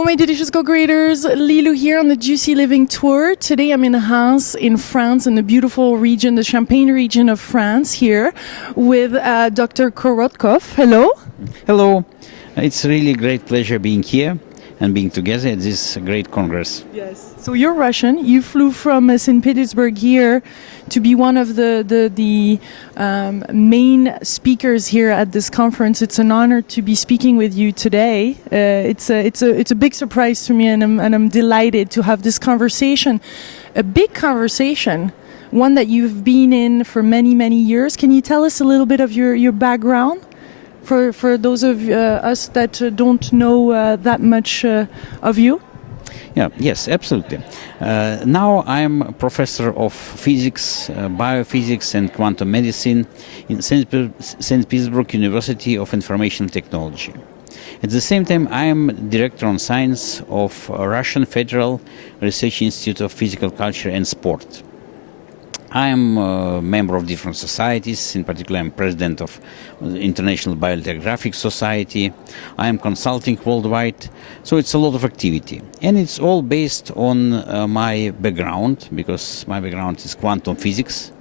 Hello, my delicious co-creators. Lilou here on the Juicy Living Tour. Today I'm in Reims in France, in the beautiful region, the Champagne region of France here, with Dr. Korotkov. Hello. Hello. It's really a great pleasure being here and being together at this great congress. Yes. So you're Russian. You flew from St. Petersburg here to be one of the main speakers here at this conference. It's an honor to be speaking with you today. It's a big surprise to me, and I'm delighted to have this conversation, a big conversation, one that you've been in for many years. Can you tell us a little bit of your background for those of us that don't know that much of you? Yes, absolutely. Now I'm a professor of physics, biophysics and quantum medicine in St. Petersburg University of Information Technology. At the same time, I am director on science of Russian Federal Research Institute of Physical Culture and Sport. I am a member of different societies. In particular, I'm president of the International Bioelectrographic Society. I am consulting worldwide. So it's a lot of activity. And it's all based on my background, because my background is quantum physics.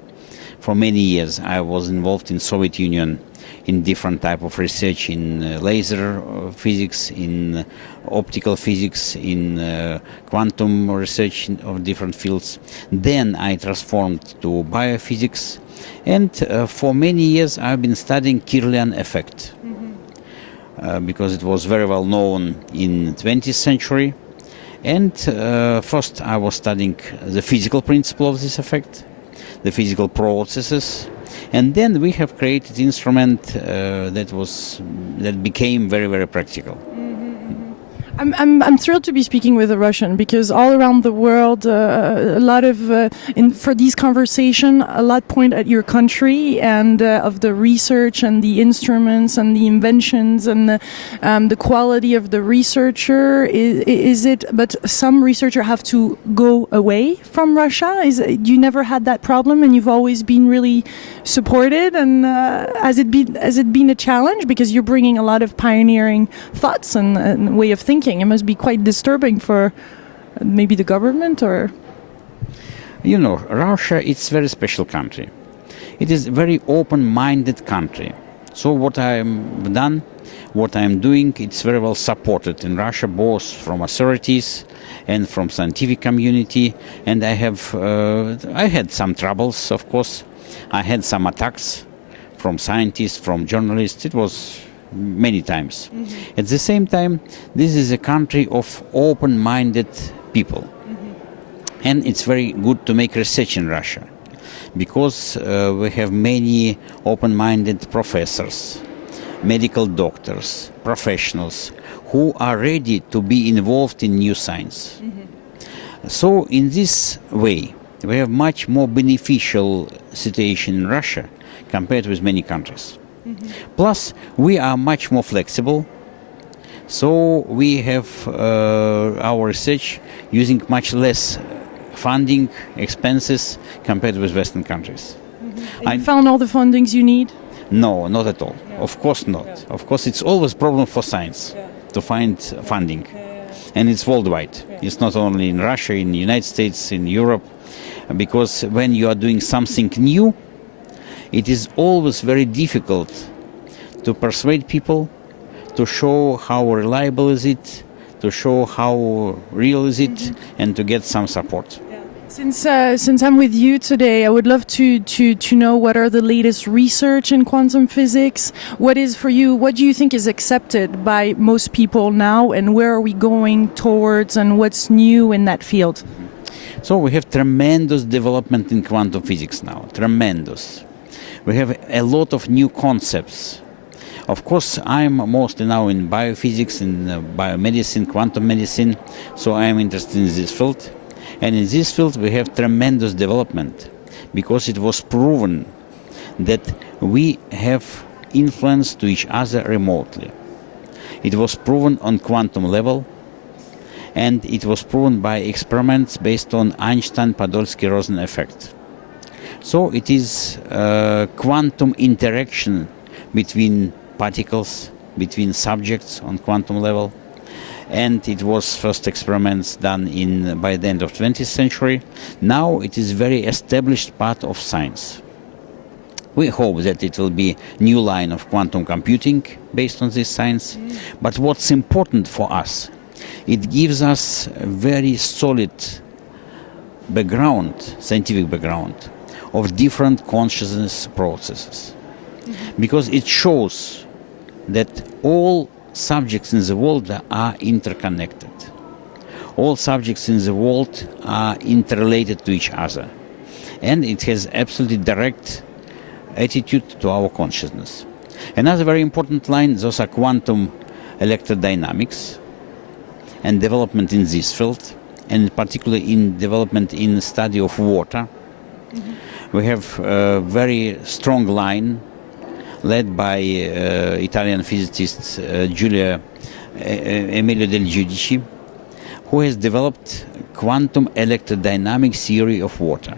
For many years, I was involved in Soviet Union in different type of research in laser physics, in optical physics, in quantum research of different fields. Then I transformed to biophysics, and for many years I've been studying Kirlian effect, because it was very well known in 20th century. And first I was studying the physical principle of this effect, the physical processes, and then we have created instrument that became very practical. I'm thrilled to be speaking with a Russian, because all around the world, a lot of for these conversation, a lot point at your country and of the research and the instruments and the inventions and the quality of the researcher. Is it? But some researchers have to go away from Russia. You never had that problem, and you've always been really supported. And has it been a challenge, because you're bringing a lot of pioneering thoughts and way of thinking? It must be quite disturbing for maybe the government, or... You know, Russia, it's a very special country. It is a very open-minded country. So what I'm doing, it's very well supported in Russia, both from authorities and from scientific community. And I had some troubles, of course. I had some attacks from scientists, from journalists. It was many times. At the same time, this is a country of open-minded people. And it's very good to make research in Russia, because we have many open-minded professors, medical doctors, professionals who are ready to be involved in new science. So in this way, we have much more beneficial situation in Russia compared with many countries. Plus, we are much more flexible, so we have our research using much less funding expenses compared with Western countries. You found all the fundings you need? No, not at all. Yeah. Of course not. Yeah. Of course, it's always a problem for science to find funding. And it's worldwide. It's not only in Russia, in the United States, in Europe, because when you are doing something new, it is always very difficult to persuade people, to show how reliable is it, to show how real is it, and to get some support. Since I'm with you today, I would love to know what are the latest research in quantum physics. What do you think is accepted by most people now, and where are we going towards, and what's new in that field? So we have tremendous development in quantum physics now, tremendous. We have a lot of new concepts. Of course, I'm mostly now in biophysics, in biomedicine, quantum medicine, so I am interested in this field. And in this field, we have tremendous development, because it was proven that we have influence to each other remotely. It was proven on quantum level, and it was proven by experiments based on Einstein-Podolsky-Rosen effect. So it is quantum interaction between particles, between subjects on quantum level. and it was first experiments done by the end of 20th century. Now it is very established part of science. We hope that it will be new line of quantum computing based on this science. But what's important for us, it gives us a very solid background, scientific background, of different consciousness processes. Because it shows that all subjects in the world are interconnected. All subjects in the world are interrelated to each other. And it has absolutely direct attitude to our consciousness. Another very important line, those are quantum electrodynamics and development in this field, and particularly in development in the study of water. We have a very strong line led by Italian physicist Emilio Del Giudici, who has developed quantum electrodynamic theory of water.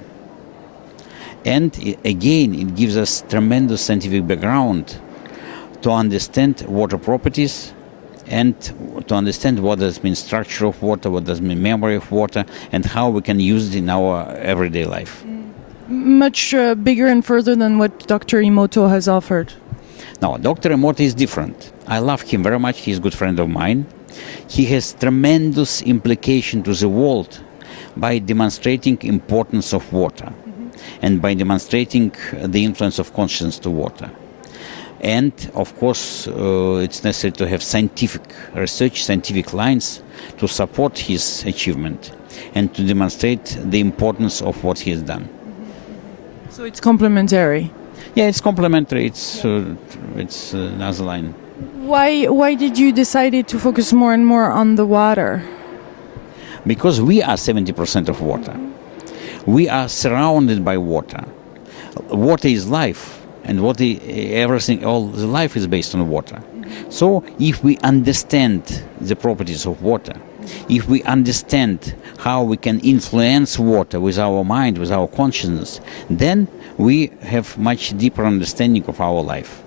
And again, it gives us tremendous scientific background to understand water properties and to understand what does mean structure of water, what does mean memory of water, and how we can use it in our everyday life. Much bigger and further than what Dr. Emoto has offered. Now, Dr. Emoto is different. I love him very much. He's a good friend of mine. He has tremendous implication to the world by demonstrating importance of water and by demonstrating the influence of consciousness to water. And of course, it's necessary to have scientific research, scientific lines to support his achievement and to demonstrate the importance of what he has done. So it's complementary. Yeah, it's complementary. It's another line. Why did you decide to focus more and more on the water? Because we are 70% of water. We are surrounded by water. Water is life, and everything, all the life is based on water. So if we understand the properties of water, if we understand how we can influence water with our mind, with our consciousness, then we have much deeper understanding of our life.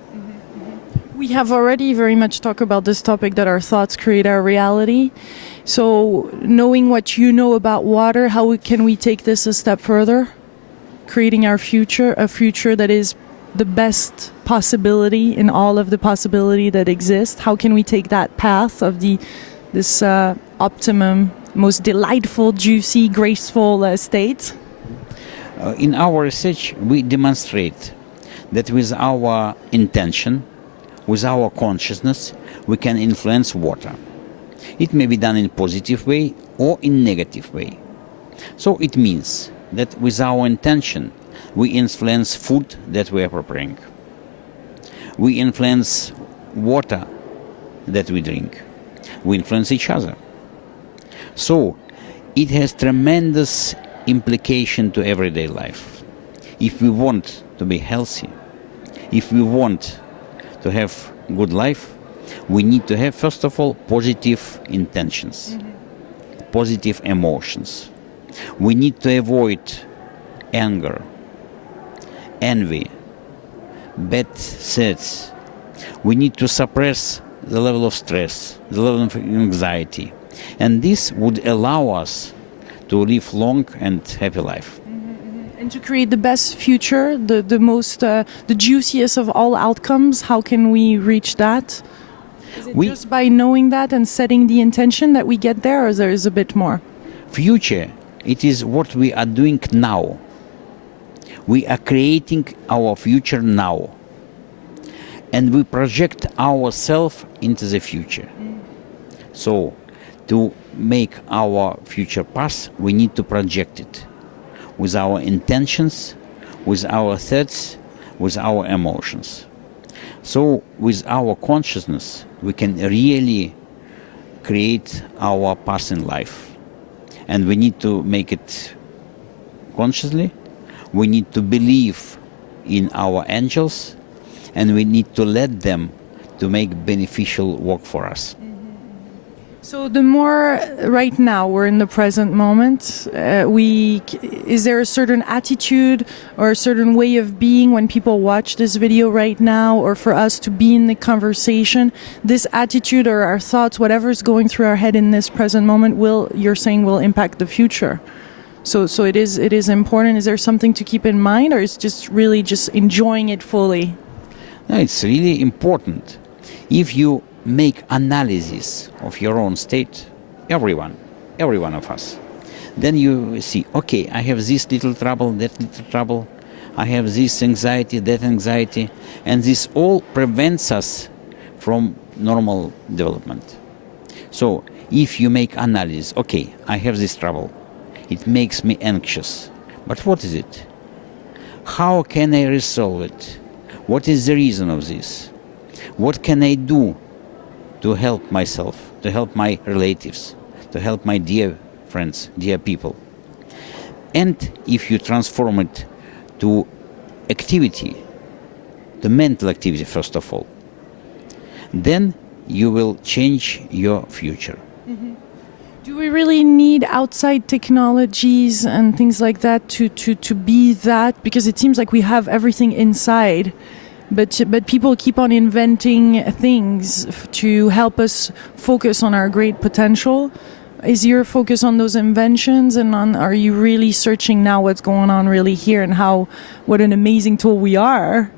We have already very much talked about this topic, that our thoughts create our reality. So knowing what you know about water, how can we take this a step further? Creating our future, a future that is the best possibility in all of the possibility that exists. How can we take that path of this optimum, most delightful, juicy, graceful state? In our research, we demonstrate that with our intention, with our consciousness, we can influence water. It may be done in a positive way or in negative way. So it means that with our intention, we influence food that we are preparing. We influence water that we drink. We influence each other. So it has tremendous implication to everyday life. If we want to be healthy, if we want to have good life, we need to have, first of all, positive intentions, positive emotions. We need to avoid anger, envy, bad thoughts. We need to suppress the level of stress, the level of anxiety. And this would allow us to live long and happy life. And to create the best future, the most, the juiciest of all outcomes, how can we reach that? Is it just by knowing that and setting the intention that we get there, or there is a bit more? Future, it is what we are doing now. We are creating our future now. And we project ourselves into the future. So, to make our future path, we need to project it with our intentions, with our thoughts, with our emotions. So, with our consciousness, we can really create our path in life. And we need to make it consciously. We need to believe in our angels, and we need to let them to make beneficial work for us. So the more right now we're in the present moment, is there a certain attitude or a certain way of being when people watch this video right now, or for us to be in the conversation, this attitude or our thoughts, whatever is going through our head in this present moment, you're saying will impact the future. So it is important. Is there something to keep in mind, or is just really just enjoying it fully? No, it's really important. If you make analysis of your own state, every one of us, then you see, okay, I have this little trouble, that little trouble, I have this anxiety, that anxiety, and this all prevents us from normal development. So if you make analysis, okay, I have this trouble, it makes me anxious, but what is it? How can I resolve it? What is the reason of this? What can I do to help myself, to help my relatives, to help my dear friends, dear people? And if you transform it to activity, the mental activity first of all, then you will change your future. Mm-hmm. Do we really need outside technologies and things like that to be that? Because it seems like we have everything inside. But people keep on inventing things to help us focus on our great potential. Is your focus on those inventions, and are you really searching now what's going on really here and what an amazing tool we are?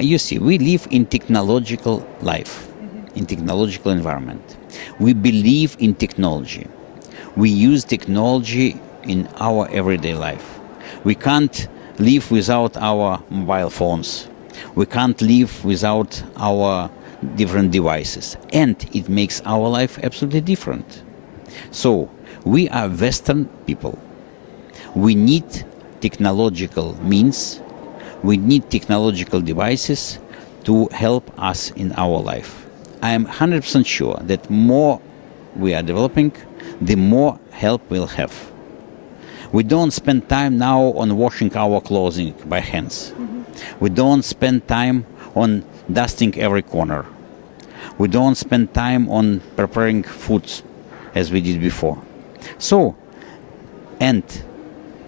You see, we live in technological life, in technological environment. We believe in technology. We use technology in our everyday life. We can't live without our mobile phones. We can't live without our different devices, and it makes our life absolutely different. So we are Western people. We need technological means, we need technological devices to help us in our life. I am 100% sure that more we are developing, the more help we'll have. We don't spend time now on washing our clothing by hands. We don't spend time on dusting every corner. We don't spend time on preparing foods as we did before. So, and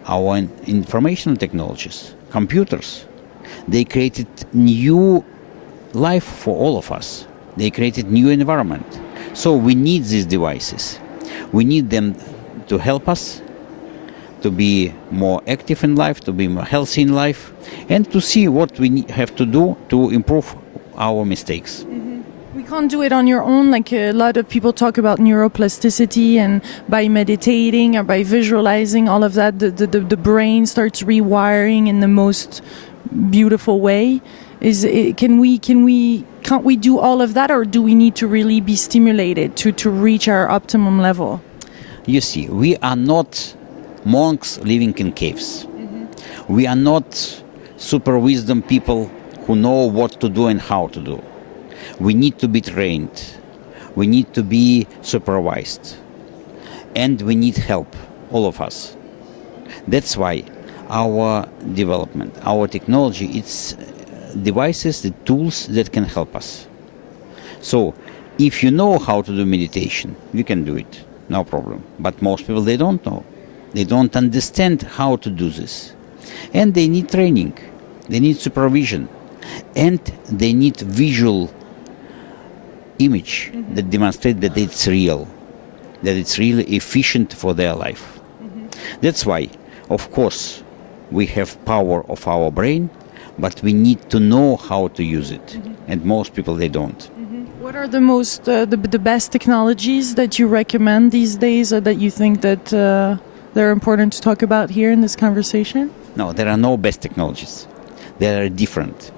our information technologies, computers, they created new life for all of us. They created new environment. So we need these devices. We need them to help us to be more active in life, to be more healthy in life, and to see what we have to do to improve our mistakes. Mm-hmm. We can't do it on your own. Like a lot of people talk about neuroplasticity, and by meditating or by visualizing all of that, the brain starts rewiring in the most beautiful way. Can't we do all of that, or do we need to really be stimulated to reach our optimum level? You see, we are not monks living in caves. Mm-hmm. We are not super wisdom people who know what to do and how to do. We need to be trained. We need to be supervised. And we need help, all of us. That's why our development, our technology, it's devices, the tools that can help us. So if you know how to do meditation, you can do it, no problem. But most people, they don't know. They don't understand how to do this. And they need training. They need supervision. And they need visual image that demonstrate that it's real, that it's really efficient for their life. Mm-hmm. That's why, of course, we have power of our brain, but we need to know how to use it. Mm-hmm. And most people, they don't. Mm-hmm. What are the most, the best technologies that you recommend these days, or that you think that they're important to talk about here in this conversation? No, there are no best technologies. They are different.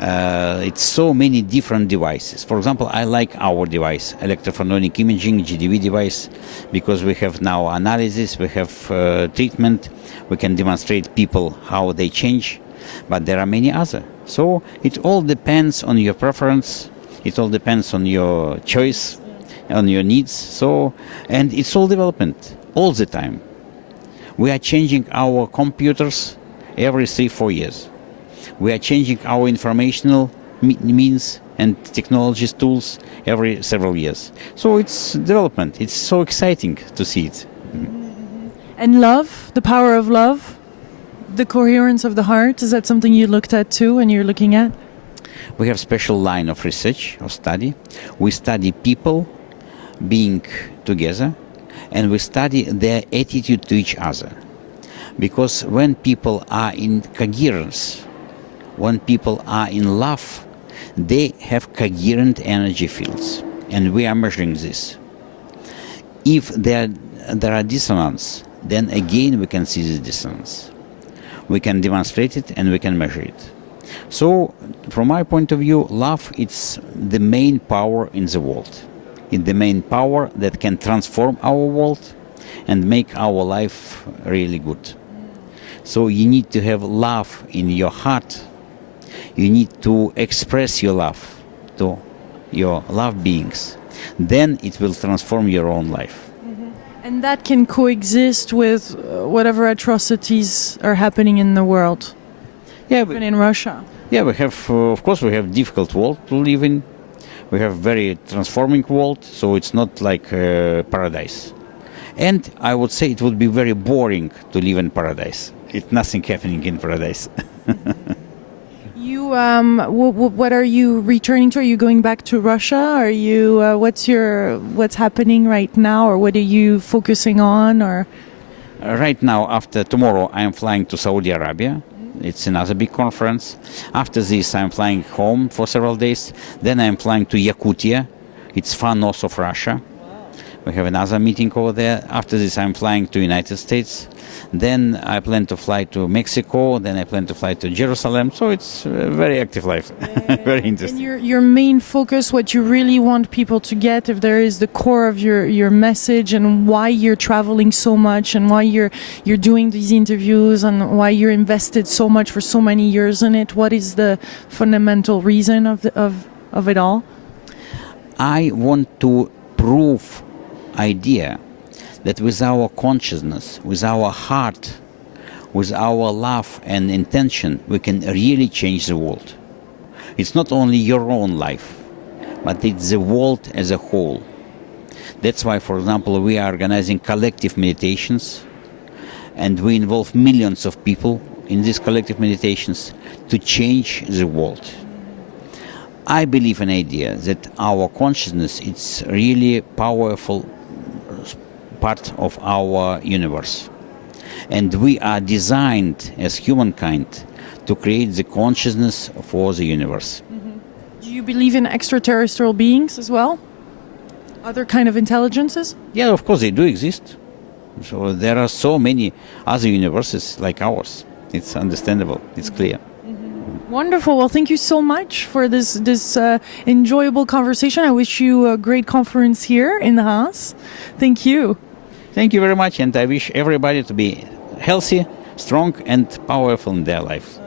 It's so many different devices. For example, I like our device, electrophoretic imaging, GDV device, because we have now analysis, we have treatment, we can demonstrate people how they change, but there are many other. So it all depends on your preference, it all depends on your choice, on your needs. So, and it's all development, all the time. We are changing our computers every 3-4 years. We are changing our informational means and technologies, tools every several years. So it's development. It's so exciting to see it. And love, the power of love, the coherence of the heart, is that something you looked at too and you're looking at? We have special line of research or study. We study people being together, and we study their attitude to each other. Because when people are in coherence, when people are in love, they have coherent energy fields, and we are measuring this. If there are dissonance, then again we can see the dissonance. We can demonstrate it and we can measure it. So, from my point of view, love is the main power in the world. It's the main power that can transform our world and make our life really good. So you need to have love in your heart. You need to express your love to your love beings. Then it will transform your own life. And that can coexist with whatever atrocities are happening in the world, Yeah, even in Russia. Yeah, we have, of course, we have difficult world to live in. We have very transforming world, so it's not like paradise. And I would say it would be very boring to live in paradise. It's nothing happening in paradise. You, what are you returning to? Are you going back to Russia? Are you, what's happening right now, or what are you focusing on? Or Right now, after tomorrow, I am flying to Saudi Arabia. It's another big conference. After this, I'm flying home for several days. Then I'm flying to Yakutia. It's far north of Russia. We have another meeting over there. After this, I'm flying to United States. Then I plan to fly to Mexico. Then I plan to fly to Jerusalem. So it's a very active life, very interesting. And your main focus, what you really want people to get, if there is the core of your message and why you're traveling so much and why you're doing these interviews and why you're invested so much for so many years in it, what is the fundamental reason of it all? I want to prove idea that with our consciousness, with our heart, with our love and intention, we can really change the world. It's not only your own life, but it's the world as a whole. That's why, for example, we are organizing collective meditations, and we involve millions of people in these collective meditations to change the world. I believe in idea that our consciousness is really powerful part of our universe. And we are designed as humankind to create the consciousness for the universe. Do you believe in extraterrestrial beings as well? Other kind of intelligences? Yeah, of course they do exist. So there are so many other universes like ours. It's understandable, it's clear. Wonderful. Well, thank you so much for this enjoyable conversation. I wish you a great conference here in the house. Thank you. Thank you very much, and I wish everybody to be healthy, strong, and powerful in their life.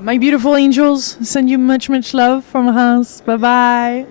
My beautiful angels, send you much, much love from the house. Bye-bye.